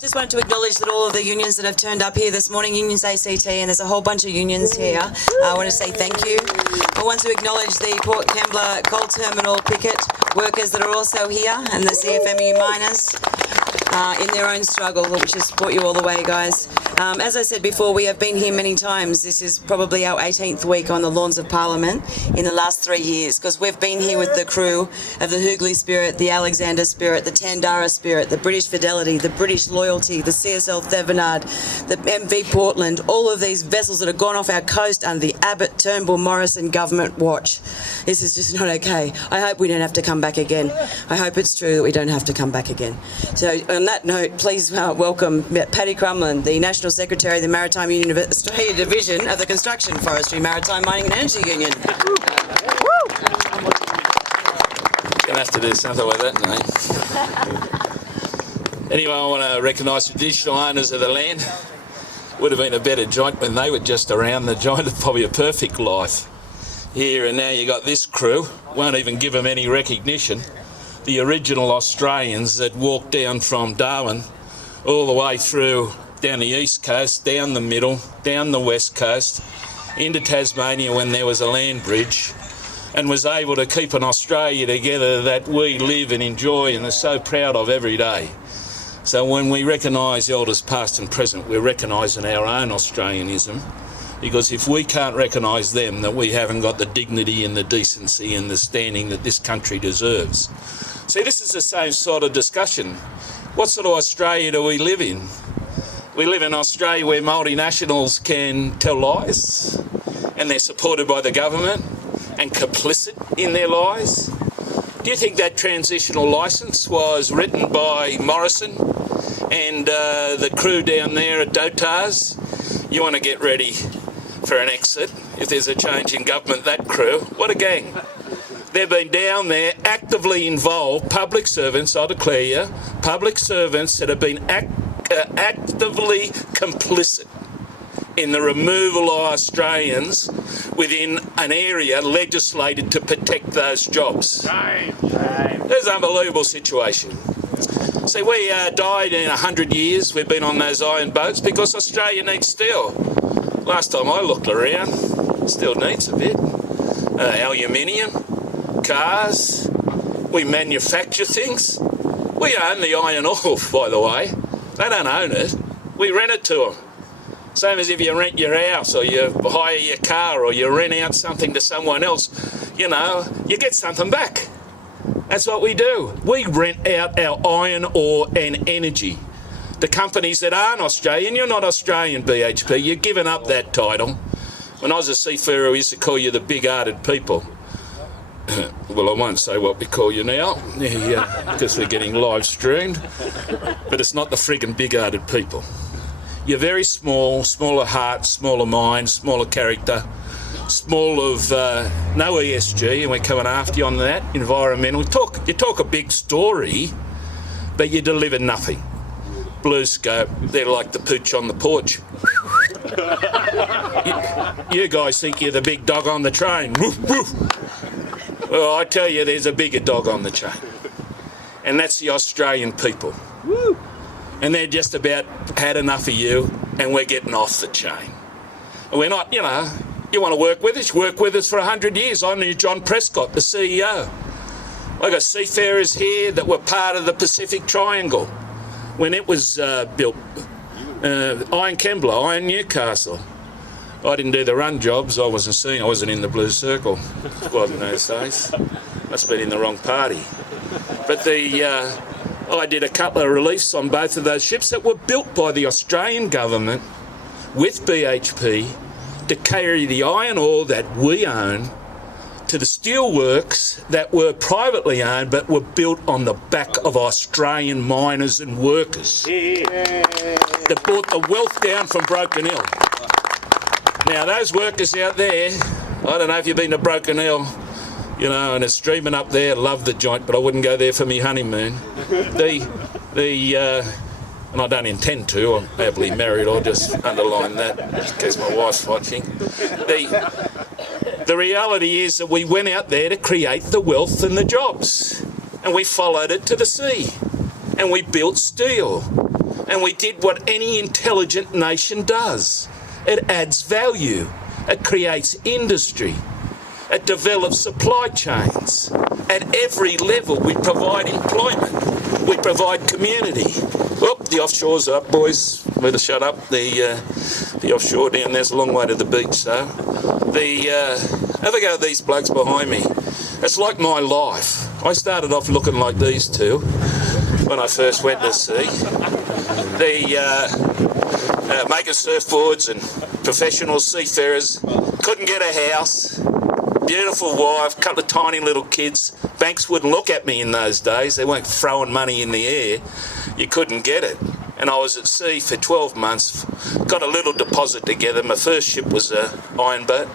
Just wanted to acknowledge that all of the unions that have turned up here this morning, Unions ACT, and there's a whole bunch of unions here. I want to say thank you. I want to acknowledge the Port Kembla Coal Terminal picket workers that are also here, and the CFMU miners in their own struggle, which has brought you all the way, guys. As I said before, we have been here many times. This is probably our 18th week on the lawns of Parliament in the last 3 years, because we've been here with the crew of the Hooghly Spirit, the Alexander Spirit, the Tandara Spirit, the British Fidelity, the British Loyalty, the CSL Thevenard, the MV Portland, all of these vessels that have gone off our coast under the Abbott, Turnbull, Morrison government watch. This is just not okay. I hope we don't have to come back again. I hope it's true that we don't have to come back again. So on that note, please welcome Paddy Crumlin, the National Secretary of the Maritime Union of Australia Division of the Construction, Forestry, Maritime, Mining and Energy Union. Gonna have to do something with that, mate. Anyway, I want to recognise the traditional owners of the land. Would have been a better joint when they were just around. The joint of probably a perfect life. Here and now you got this crew, won't even give them any recognition. The original Australians that walked down from Darwin all the way through down the east coast, down the middle, down the west coast, into Tasmania when there was a land bridge, and was able to keep an Australia together that we live and enjoy and are so proud of every day. So when we recognise elders past and present, we're recognising our own Australianism, because if we can't recognise them, that we haven't got the dignity and the decency and the standing that this country deserves. See, this is the same sort of discussion. What sort of Australia do we live in? We live in Australia where multinationals can tell lies, and they're supported by the government and complicit in their lies. Do you think that transitional licence was written by Morrison and the crew down there at Dotars? You want to get ready for an exit if there's a change in government, that crew. What a gang. They've been down there actively involved, public servants, I declare you, public servants that have been actively complicit in the removal of Australians within an area legislated to protect those jobs. There's an unbelievable situation. See, we died in 100 years. We've been on those iron boats because Australia needs steel. Last time I looked around, still needs a bit. Aluminium, cars, we manufacture things. We own the iron ore, by the way. They don't own it. We rent it to them. Same as if you rent your house or you hire your car or you rent out something to someone else, you know, you get something back. That's what we do. We rent out our iron ore and energy. The companies that aren't Australian, you're not Australian, BHP, you've given up that title. When I was a seafarer, we used to call you the big-hearted people. Well, I won't say what we call you now, because they're getting live streamed, but it's not the friggin' big-hearted people. You're very small, smaller heart, smaller mind, smaller character, small of no ESG, and we're coming after you on that, environmental. You talk a big story, but you deliver nothing. Blue scope, they're like the pooch on the porch. You guys think you're the big dog on the train. Woof, woof. Well, I tell you, there's a bigger dog on the chain, and that's the Australian people. Woo. And they're just about had enough of you, and we're getting off the chain. And we're not, you know, you want to work with us, work with us for 100 years. I knew John Prescott, the CEO. I got seafarers here that were part of the Pacific Triangle when it was built. Iron Kembla, Iron Newcastle. I didn't do the run jobs. I wasn't in the Blue Circle squad in those days. Must have been in the wrong party. But I did a couple of reliefs on both of those ships that were built by the Australian government with BHP to carry the iron ore that we own to the steelworks that were privately owned but were built on the back of Australian miners and workers that brought the wealth down from Broken Hill. Now, those workers out there, I don't know if you've been to Broken Hill, you know, and it's streaming up there. Love the joint, but I wouldn't go there for me honeymoon. And I don't intend to. I'm happily married. I'll just underline that in case my wife's watching. The reality is that we went out there to create the wealth and the jobs, and we followed it to the sea, and we built steel. And we did what any intelligent nation does. It adds value. It creates industry. It develops supply chains. At every level, we provide employment. We provide community. Oh, the offshore's up, boys. Better shut up. The offshore down there's a long way to the beach, so. Have a go at these blokes behind me. It's like my life. I started off looking like these two when I first went to sea. Making surfboards and professional seafarers, couldn't get a house, beautiful wife, couple of tiny little kids. Banks wouldn't look at me in those days. They weren't throwing money in the air. You couldn't get it. And I was at sea for 12 months, got a little deposit together. My first ship was an iron boat,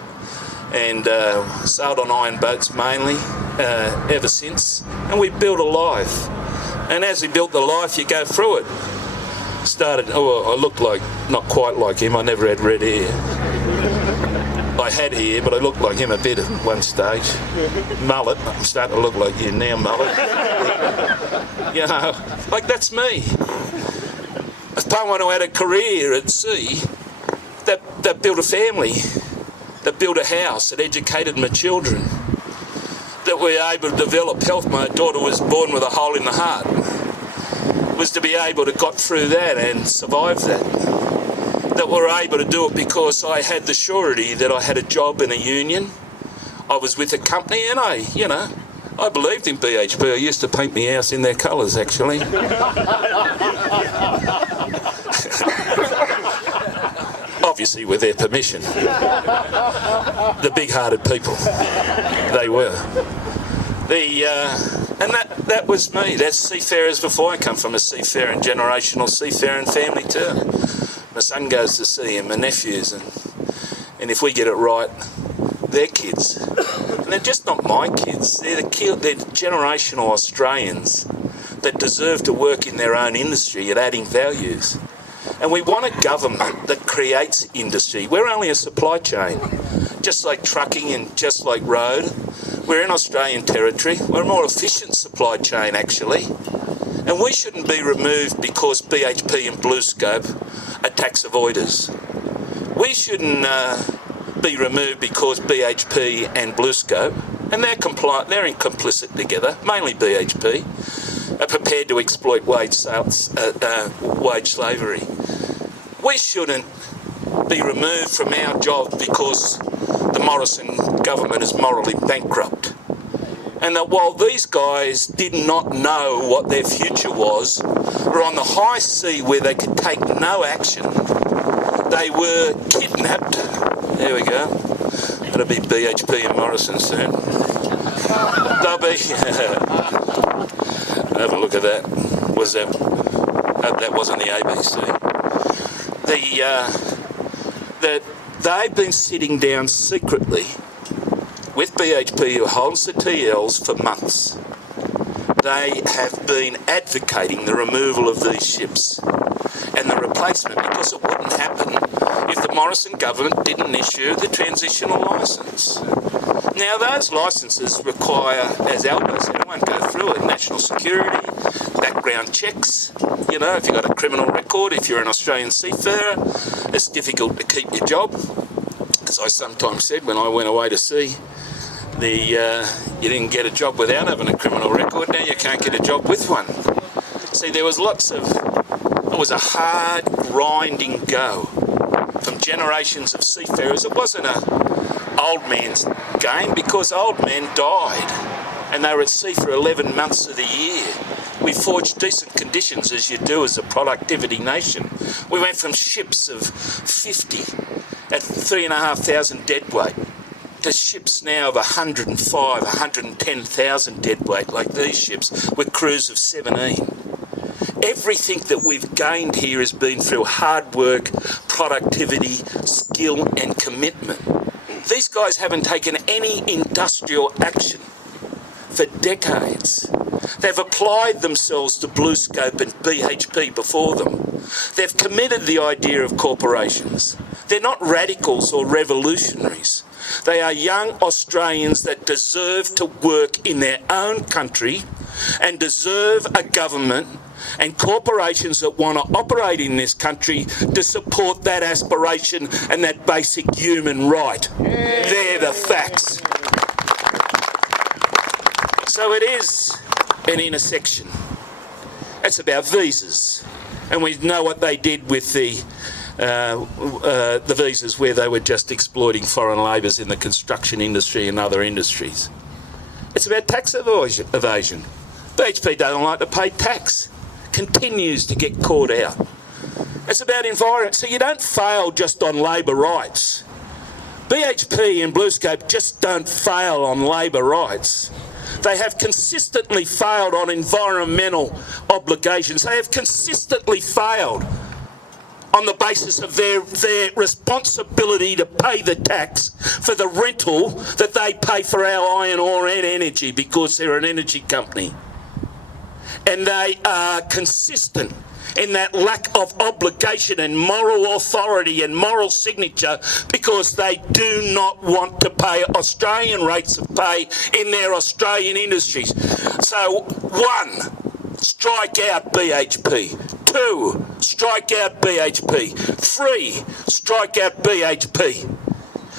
and sailed on iron boats mainly ever since. And we built a life. And as we built the life, you go through it. I looked like, not quite like him, I never had red hair. I had hair, but I looked like him a bit at one stage. Mullet, I'm starting to look like you now, mullet. You know, like that's me. Someone who had a career at sea, that built a family, that built a house, that educated my children, that were able to develop health. My daughter was born with a hole in the heart. Was to be able to got through that and survive that. That we're able to do it because I had the surety that I had a job in a union. I was with a company and I believed in BHP. I used to paint my house in their colours, actually. Obviously with their permission. The big-hearted people. They were. And that was me. That's seafarers before. I come from a seafaring, generational seafaring family too. My son goes to sea and my nephews, and if we get it right, they're kids. And they're just not my kids. They're generational Australians that deserve to work in their own industry at adding values. And we want a government that creates industry. We're only a supply chain, just like trucking and just like road. We're in Australian territory. We're a more efficient supply chain, actually. And we shouldn't be removed because BHP and BlueScope are tax avoiders. We shouldn't be removed because BHP and BlueScope, and they're complicit together, mainly BHP, are prepared to exploit wage slavery. We shouldn't be removed from our job because the Morrison government is morally bankrupt. And that while these guys did not know what their future was, were on the high sea where they could take no action, they were kidnapped. There we go. That'll be BHP and Morrison soon. They'll be... Have a look at that. That wasn't the ABC. They've been sitting down secretly with BHP, who holds the TLs, for months. They have been advocating the removal of these ships and the replacement because it wouldn't happen if the Morrison government didn't issue the transitional licence. Now, those licences require, as Albo said, I won't go through it, national security, background checks. You know, if you've got a criminal record, if you're an Australian seafarer, it's difficult to keep your job. As I sometimes said when I went away to sea, you didn't get a job without having a criminal record, now you can't get a job with one. See, it was a hard, grinding go from generations of seafarers. It wasn't an old man's game because old men died and they were at sea for 11 months of the year. We forged decent conditions, as you do as a productivity nation. We went from ships of 50 at 3,500 deadweight to ships now of 105, 110,000 deadweight, like these ships, with crews of 17. Everything that we've gained here has been through hard work, productivity, skill and commitment. These guys haven't taken any industrial action for decades. They've applied themselves to BlueScope and BHP before them. They've committed the idea of corporations. They're not radicals or revolutionaries. They are young Australians that deserve to work in their own country and deserve a government and corporations that want to operate in this country to support that aspiration and that basic human right. They're the facts. So it is an intersection. It's about visas, and we know what they did with the visas, where they were just exploiting foreign labourers in the construction industry and other industries. It's about tax evasion. BHP doesn't like to pay tax, continues to get caught out. It's about environment. So you don't fail just on labour rights. BHP and BlueScope just don't fail on labour rights. They have consistently failed on environmental obligations. They have consistently failed on the basis of their responsibility to pay the tax for the rental that they pay for our iron ore and energy, because they're an energy company. And they are consistent in that lack of obligation and moral authority and moral signature, because they do not want to pay Australian rates of pay in their Australian industries. So, 1, strike out BHP. 2, strike out BHP. 3, strike out BHP.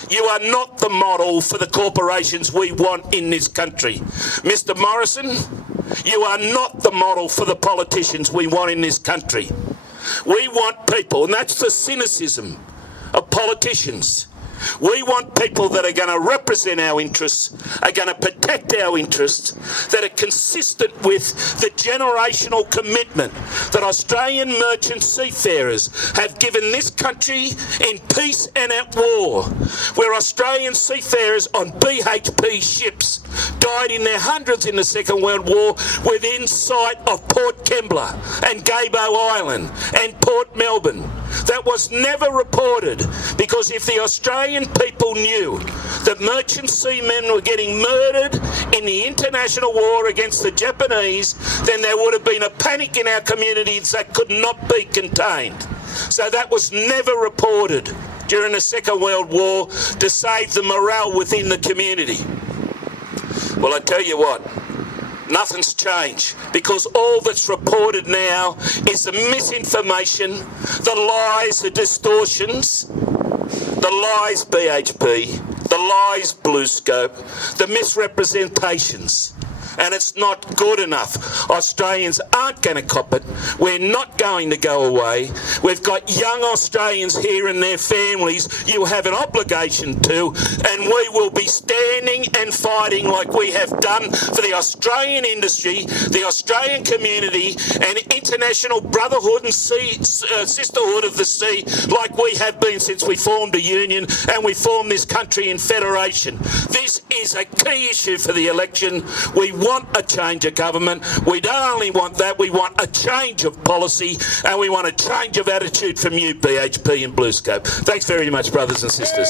You are not the model for the corporations we want in this country. Mr. Morrison, you are not the model for the politicians we want in this country. We want people, and that's the cynicism of politicians. We want people that are going to represent our interests, are going to protect our interests, that are consistent with the generational commitment that Australian merchant seafarers have given this country in peace and at war, where Australian seafarers on BHP ships died in their hundreds in the Second World War within sight of Port Kembla and Gabo Island and Port Melbourne. That was never reported, because if the Australian people knew that merchant seamen were getting murdered in the international war against the Japanese, then there would have been a panic in our communities that could not be contained. So that was never reported during the Second World War to save the morale within the community. Well, I tell you what, nothing's changed, because all that's reported now is the misinformation, the lies, the distortions, the lies BHP, the lies BlueScope, the misrepresentations. And it's not good enough. Australians aren't going to cop it. We're not going to go away. We've got young Australians here and their families you have an obligation to, and we will be standing and fighting like we have done for the Australian industry, the Australian community, and international brotherhood and sisterhood of the sea, like we have been since we formed a union and we formed this country in federation. This is a key issue for the election. We want a change of government. We don't only want that, we want a change of policy, and we want a change of attitude from you, BHP and BlueScope. Thanks very much, brothers and sisters.